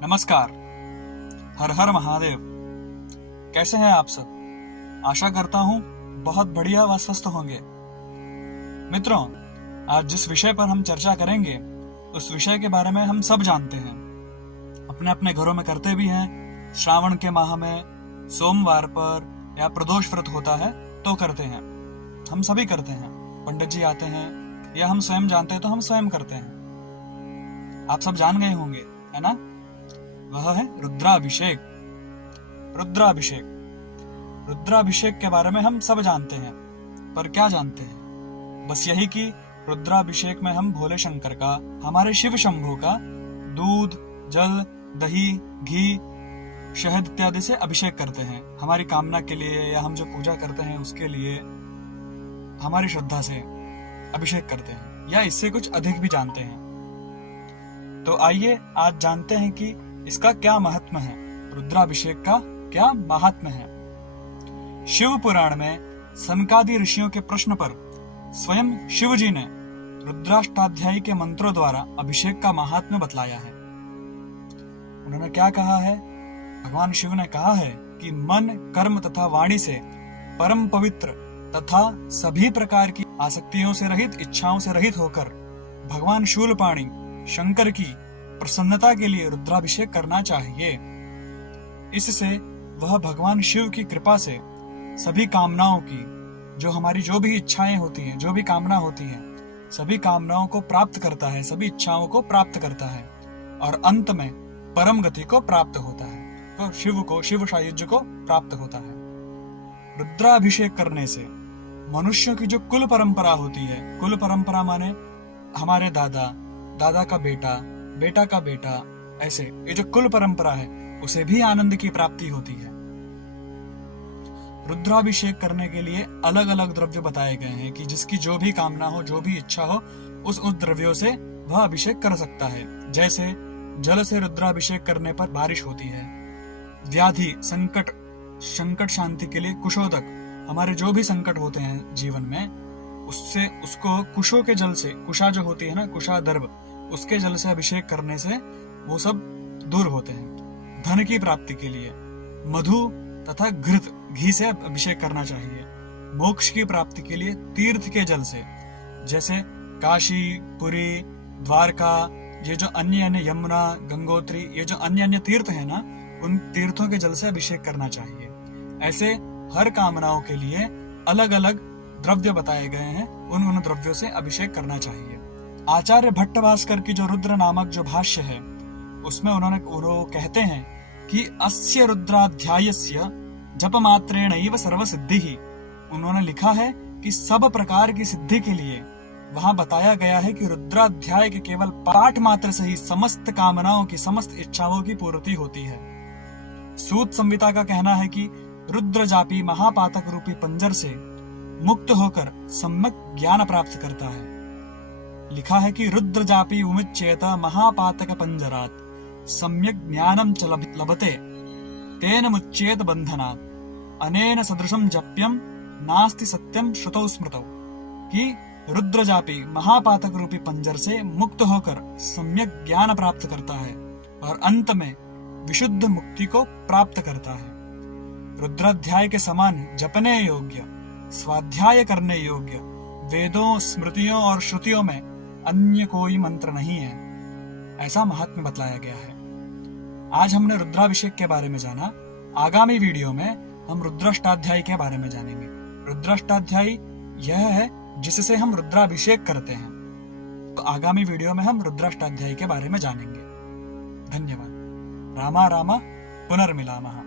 नमस्कार। हर हर महादेव। कैसे हैं आप सब? आशा करता हूं बहुत बढ़िया व स्वस्थ होंगे। मित्रों, आज जिस विषय पर हम चर्चा करेंगे उस विषय के बारे में हम सब जानते हैं, अपने अपने घरों में करते भी हैं। श्रावण के माह में सोमवार पर या प्रदोष व्रत होता है तो करते हैं, हम सभी करते हैं। पंडित जी आते हैं या हम स्वयं जानते हैं तो हम स्वयं करते हैं। आप सब जान गए होंगे, है ना? वह है रुद्राभिषेक। रुद्राभिषेक रुद्राभिषेक के बारे में हम सब जानते हैं, पर क्या जानते हैं? बस यही कि रुद्राभिषेक में हम भोले शंकर का, हमारे शिव शंभू का दूध, जल, दही, घी, शहद इत्यादि से अभिषेक करते हैं। हमारी कामना के लिए या हम जो पूजा करते हैं उसके लिए हमारी श्रद्धा से अभिषेक करते हैं, या इससे कुछ अधिक भी जानते हैं। तो आइए आज जानते हैं कि इसका क्या महत्व है, रुद्राभिषेक का क्या महात्म्य है। शिव पुराण में सनकादि ऋषियों के प्रश्न पर स्वयं शिव जी ने रुद्राष्टाध्यायी के मंत्रों द्वारा अभिषेक का महात्म्य बतलाया है। उन्होंने क्या कहा है? भगवान शिव ने कहा है कि मन, कर्म तथा वाणी से परम पवित्र तथा सभी प्रकार की आसक्तियों से रहित, इच्छाओं से रहित होकर भगवान शूलपाणी शंकर की प्रसन्नता के लिए रुद्राभिषेक करना चाहिए। इससे वह भगवान शिव की कृपा से सभी कामनाओं की, जो हमारी जो भी इच्छाएं होती हैं, जो भी कामना होती हैं, सभी कामनाओं को प्राप्त करता है, सभी इच्छाओं को प्राप्त करता है और अंत में परम गति को प्राप्त होता है, तो शिव सायुज्य को प्राप्त होता है। रुद्राभिषेक करने से मनुष्यों की जो कुल परंपरा होती है, कुल परंपरा माने हमारे दादा, दादा का बेटा, बेटा का बेटा, ऐसे ये जो कुल परंपरा है उसे भी आनंद की प्राप्ति होती है। रुद्राभिषेक करने के लिए अलग अलग द्रव्य बताए गए हैं कि जिसकी जो भी कामना हो, जो भी इच्छा हो, उस द्रव्यों से वह अभिषेक कर सकता है। जैसे जल से रुद्राभिषेक करने पर बारिश होती है। व्याधि, संकट शांति के लिए कुशोदक, हमारे जो भी संकट होते हैं जीवन में, उसको कुशों के जल से, कुशा जो होती है ना, कुशा दर्भ, उसके जल से अभिषेक करने से वो सब दूर होते हैं। धन की प्राप्ति के लिए मधु तथा घृत, घी से अभिषेक करना चाहिए। मोक्ष की प्राप्ति के लिए तीर्थ के जल से, जैसे काशी, पुरी, द्वारका, ये जो अन्य यमुना, गंगोत्री, ये जो अन्य तीर्थ है ना, उन तीर्थों के जल से अभिषेक करना चाहिए। ऐसे हर कामनाओं के लिए अलग अलग द्रव्य बताए गए हैं, उन द्रव्यों से अभिषेक करना चाहिए। आचार्य भट्टभास्कर की जो रुद्र नामक जो भाष्य है, उसमें उन्होंने कहते हैं कि अस्य रुद्राध्यायस्य जप मात्रेणैव सर्व सिद्धि। उन्होंने लिखा है कि सब प्रकार की सिद्धि के लिए वहां बताया गया है कि रुद्राध्याय के केवल पाठ मात्र से ही समस्त कामनाओं की, समस्त इच्छाओं की पूर्ति होती है। सूत संहिता का कहना है कि रुद्र जापी महापातक रूपी पंजर से मुक्त होकर सम्यक ज्ञान प्राप्त करता है। लिखा है कि रुद्र जापी उमुच्येत महापातक पंजरात सम्यक ज्ञानम च लभते तेन मुच्येत बंधनात् अनेन सदृशम जप्यम नास्ति सत्यम श्रुतौ स्मृतौ। कि रुद्र जापी महापातक रूपी पंजर से मुक्त होकर सम्यक ज्ञान प्राप्त करता है और अंत में विशुद्ध मुक्ति को प्राप्त करता है। रुद्राध्याय के समान जपने योग्य, स्वाध्याय करने योग्य वेदों, स्मृतियों और श्रुतियों में अन्य कोई मंत्र नहीं है, ऐसा महात्म्य बतलाया गया है। आज हमने रुद्राभिषेक के बारे में जाना। आगामी वीडियो में हम रुद्राष्टाध्यायी के बारे में जानेंगे। रुद्राष्टाध्यायी यह है जिससे हम रुद्राभिषेक करते हैं। तो आगामी वीडियो में हम रुद्राष्टाध्यायी के बारे में जानेंगे। धन्यवाद। रामा रामा पुनर्मिलामः।